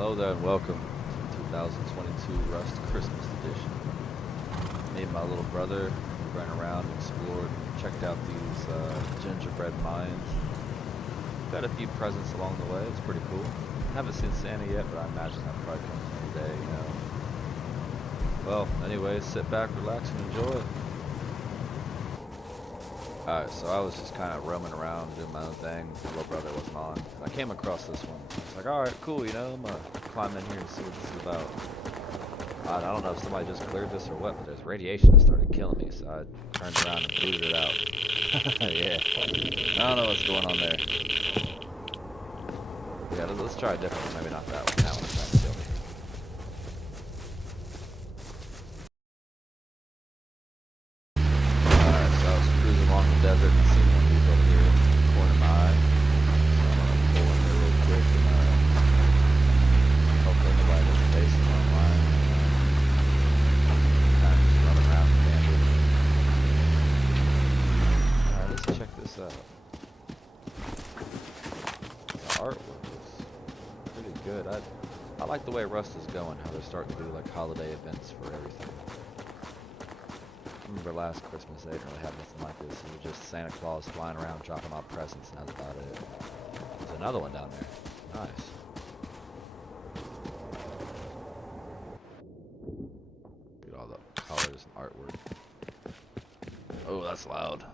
Hello there and welcome to 2022 Rust Christmas Edition. Me and my little brother ran around, explored, checked out these uh, gingerbread mines. Got a few presents along the way. It's pretty cool. Haven't seen Santa yet, but I imagine that probably comes any day, you know. Well, anyways, sit back, relax, and enjoy. Alright, so I was just kind of roaming around doing my own thing. My little brother wasn't on. And I came across this one. It's like, alright, cool, you know, I'm gonna climb in here and see what this is about. I don't know if somebody just cleared this or what, but there's radiation that started killing me, so I turned around and booted it out. yeah. I don't know what's going on there. Yeah, let's, let's try a different one. Maybe not that one. That one's trying to kill me. Alright, so I was cruising along the desert and seen one of these over here in the corner of my eye. So I'm gonna pull in here real quick and uh, hopefully nobody doesn't base it online. Kind of just running around camping. Alright, let's check this out. The artwork is pretty good. I I like the way Rust is going, how they're starting to do like holiday events for everything. Remember last Christmas they didn't really have nothing like this. It was just Santa Claus flying around dropping off presents and that's about it. There's another one down there. Nice. Look at all the colors and artwork. Oh, that's loud.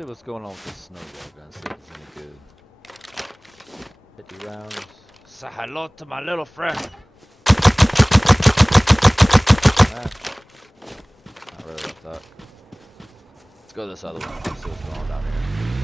See what's going on with this snowball gun. See if it's any good. 50 rounds. Say hello to my little friend. Not really like that. Let's go this other one. See what's going on down here.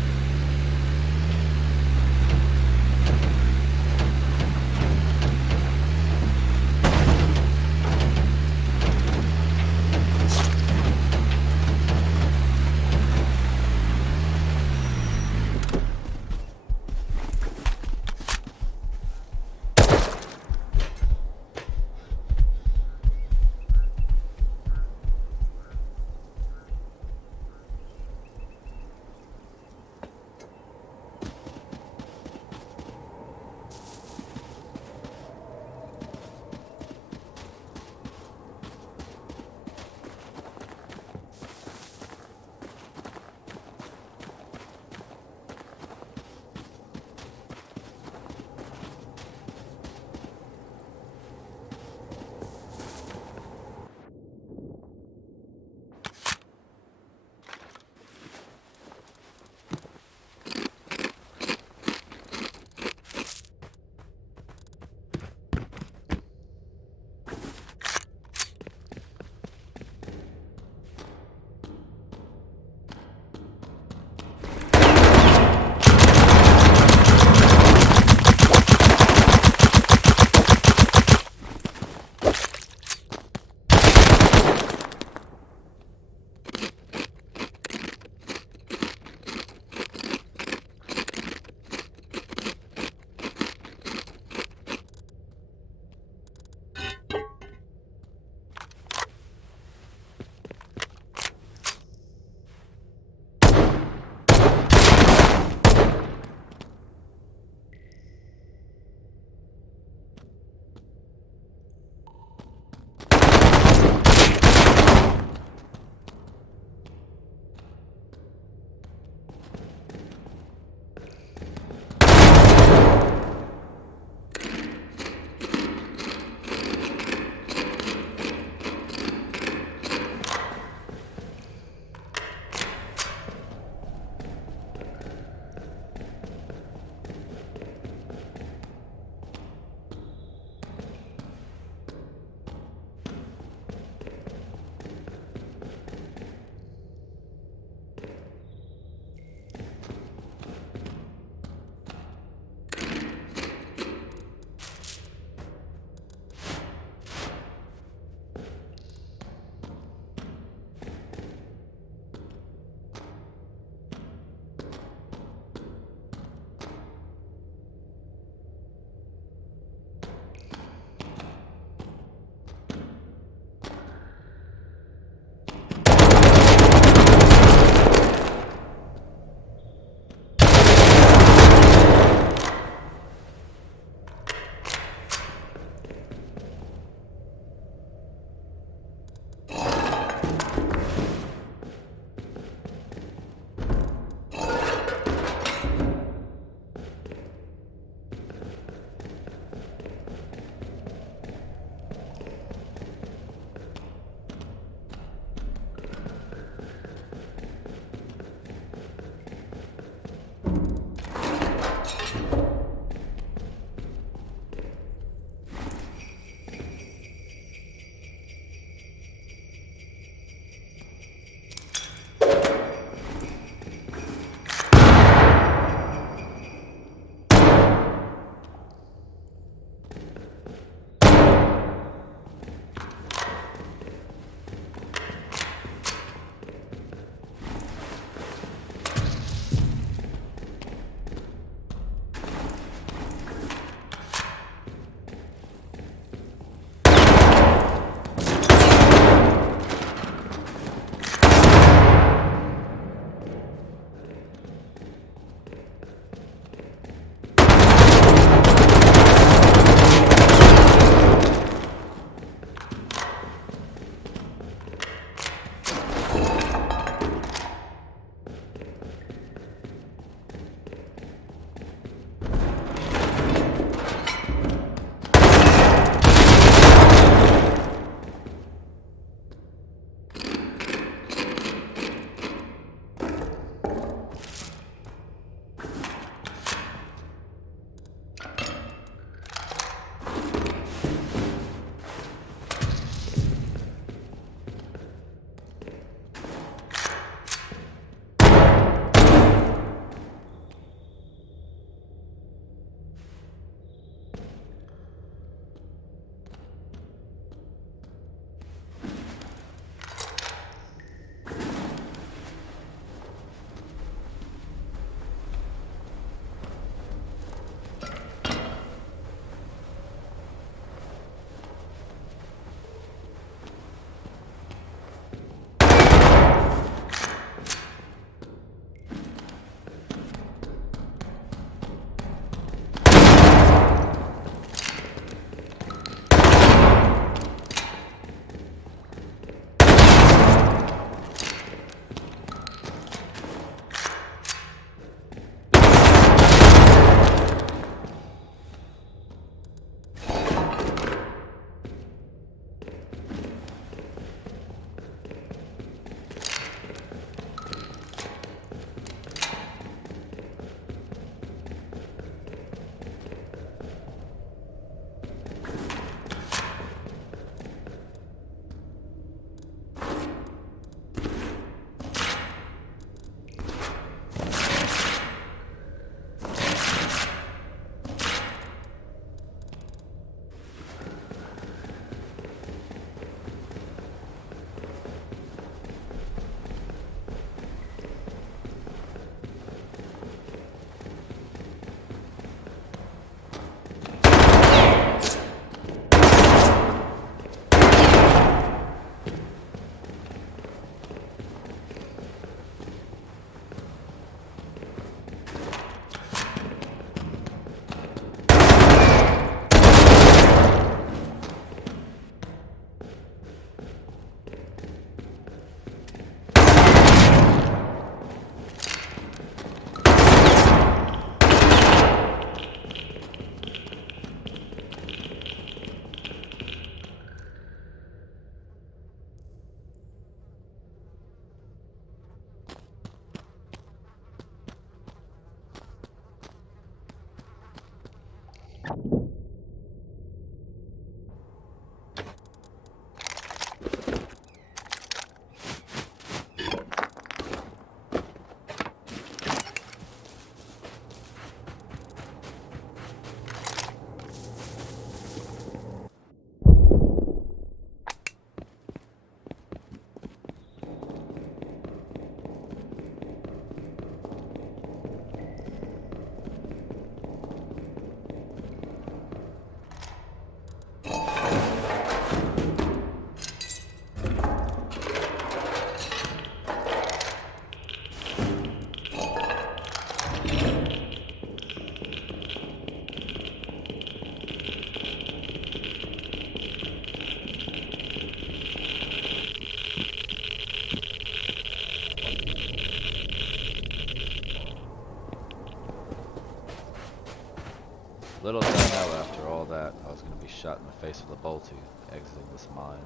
Gonna be shot in the face with a bolty exiting this mine.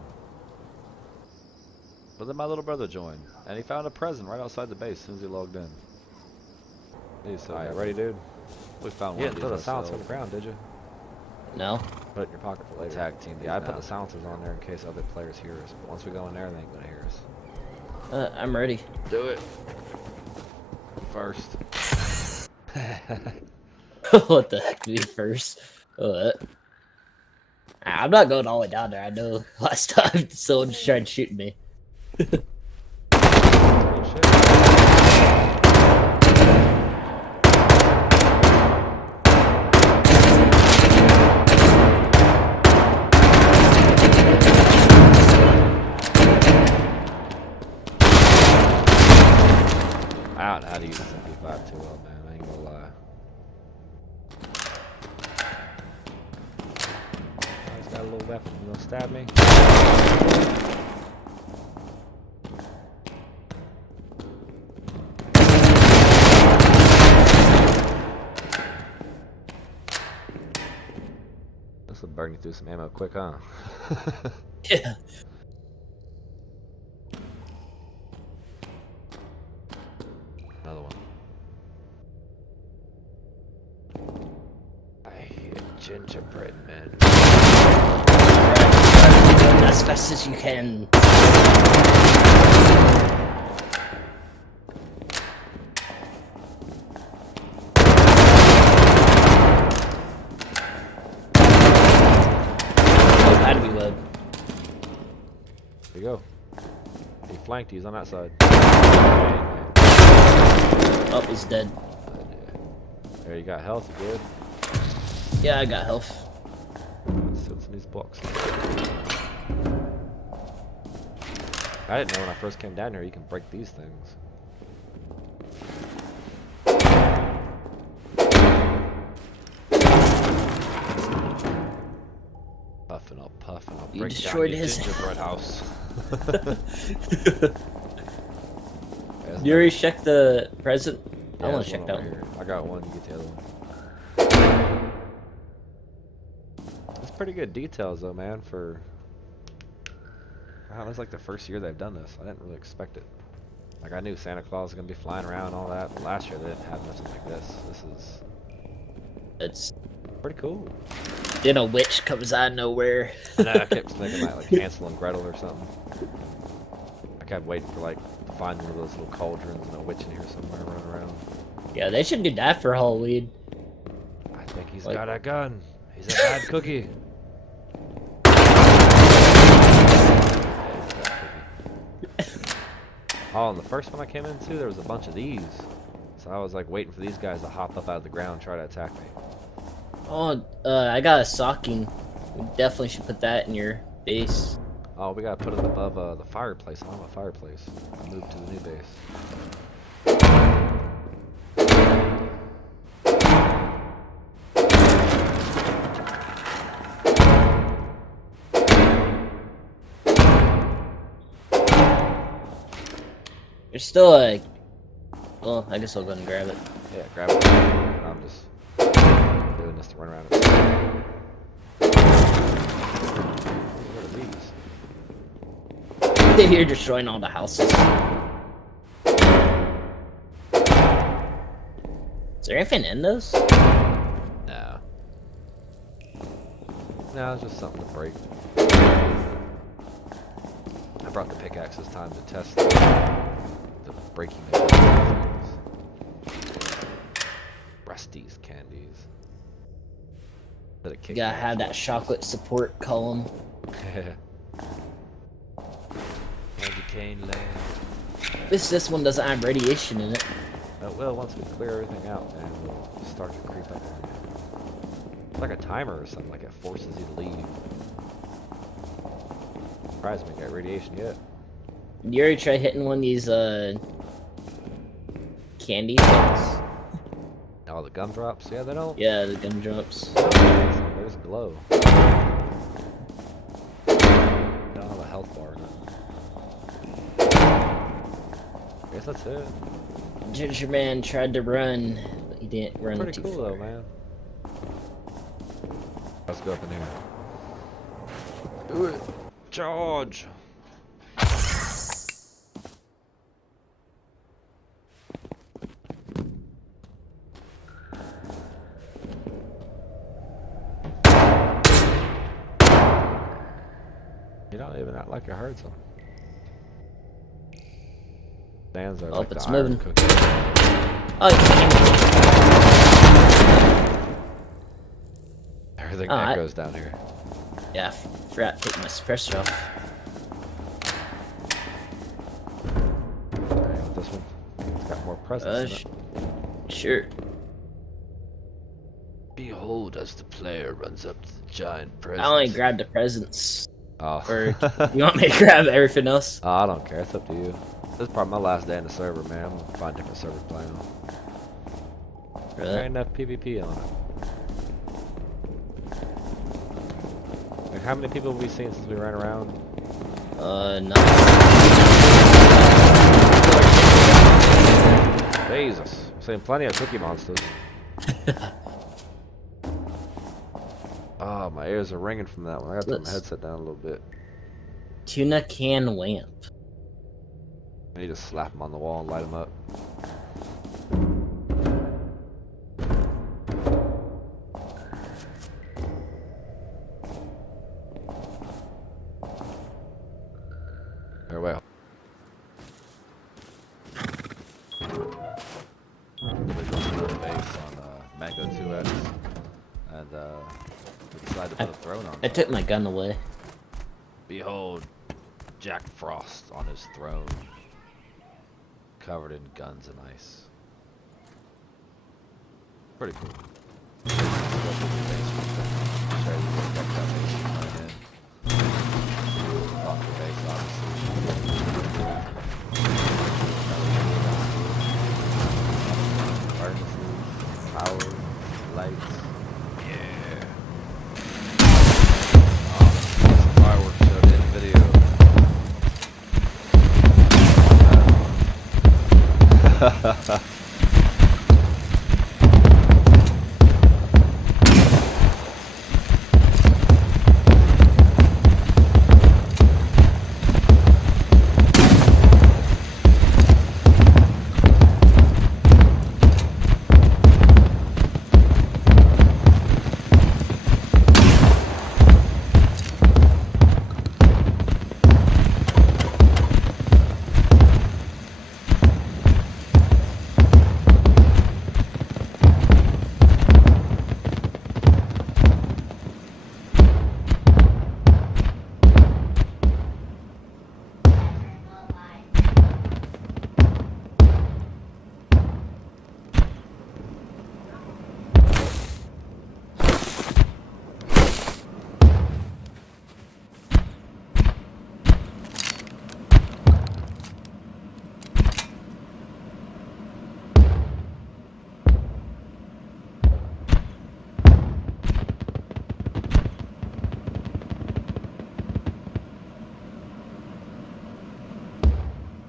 But then my little brother joined, and he found a present right outside the base as soon as he logged in. He's so Alright, ready, dude? We found You one didn't put these a silencer on the ground, did you? No? Put it in your pocket for later. Tag team Yeah, I these put now. the silencers on there in case other players hear us. But once we go in there, they ain't gonna hear us. Uh, I'm ready. Do it. First. what the heck, me first? What? I'm not going all the way down there. I know last time someone tried shooting me. Oh, shit. I don't know how to use this MP5 too well, man. I ain't gonna lie. Oh, he's got a little weapon. You gonna stab me? This will burn you through some ammo quick, huh? Yeah. Another one. I hate gingerbread men. As fast as you. Oh, how do we load? Here you go. He flanked. He's on that side. Oh, he's dead. There, you got health. you Good. Yeah, I got health. Let's see what's in these boxes. I didn't know when I first came down here you can break these things. Puffing up, puffing up. You break down destroyed your his- gingerbread house. There's You already checked the present? Yeah, I want to check over that. here. I got one. You get the other one. That's pretty good details, though, man. For wow, it's like the first year they've done this. I didn't really expect it. Like I knew Santa Claus was gonna be flying around and all that. But last year they didn't have nothing like this. This is It's pretty cool. then a witch comes out of nowhere. And I kept thinking like, like Hansel and Gretel or something. I kept waiting for like to find one of those little cauldrons and a witch in here somewhere running around. yeah, they should do that for Halloween. I think he's Like- got a gun. He's a bad cookie. oh, and the first one I came into, there was a bunch of these. So I was like waiting for these guys to hop up out of the ground and try to attack me. Oh, uh, I got a socking. We definitely should put that in your base. Oh, we gotta put it above uh, the fireplace. I don't have a fireplace. I moved to the new base. There's still a. Well, I guess I'll go and grab it. Yeah, grab it. I'm just doing this to run around. What are these? You're destroying all the houses. Is there anything in those? No. No, it's just something to break. I brought the pickaxe this time to test the, the breaking of things. Rusty's candies. You gotta have that chocolate support column. Candy cane land. This this one doesn't have radiation in it. Uh, well, once we clear everything out, man, we'll start to creep up on you. It's like a timer or something, like it forces you to leave. Surprised we got radiation yet. You already tried hitting one of these uh candy things? All the gumdrops, yeah, they don't. Yeah, the gumdrops. Just glow. I don't have a health bar. I guess that's it. Ginger Man tried to run, but he didn't run Pretty too cool far. though, man. Let's go up in here. Do it. Charge. You don't even act like it hurts him. Stands there Oh, like it's iron moving. cookie. Oh, it came. Everything Oh, I- echoes down here. Yeah, I forgot to take my suppressor off. Alright, with this one, it's got more Uh, presence sh- sure. Behold, as the player runs up to the giant presence. I only grabbed the presents. Oh. Or you want me to grab everything else? Oh, I don't care. It's up to you. This is probably my last day in the server, man. I'm gonna find different servers playing on. There ain't Really? enough PvP on it. Like, how many people have we seen since we ran around? Uh, no. Jesus. I've seen plenty of Cookie Monsters. Oh, my ears are ringing from that one. I gotta put my Let's- headset down a little bit. Tuna can lamp. I need to slap them on the wall and light them up. Gun away. Behold, Jack Frost on his throne, covered in guns and ice. Pretty cool.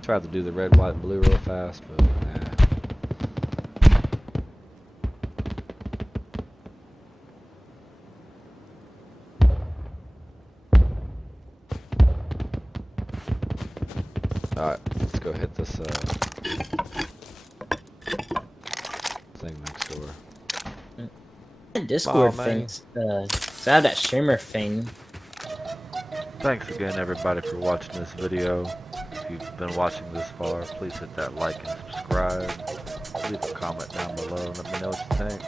Tried to do the red, white, and blue real fast, but nah. Alright, let's go hit this uh thing next door. That Discord man. things. Uh, so I have that streamer thing. Thanks again everybody for watching this video. You've been watching this far, please hit that like and subscribe. Leave a comment down below and let me know what you think.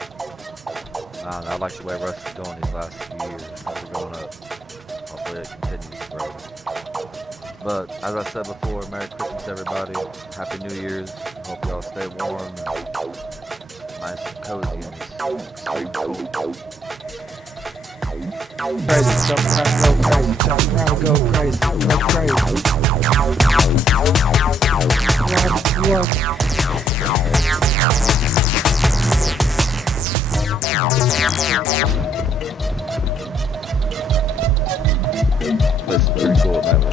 I like the way Russ is going these last few years. It going up? Hopefully it continues to grow. But as I said before, Merry Christmas everybody. Happy New Year's. Hope y'all stay warm nice and cozy This pretty cool, man.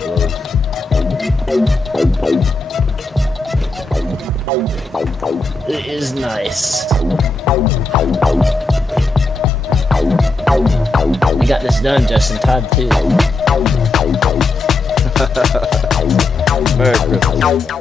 It is nice. It's done just in time too. Merry.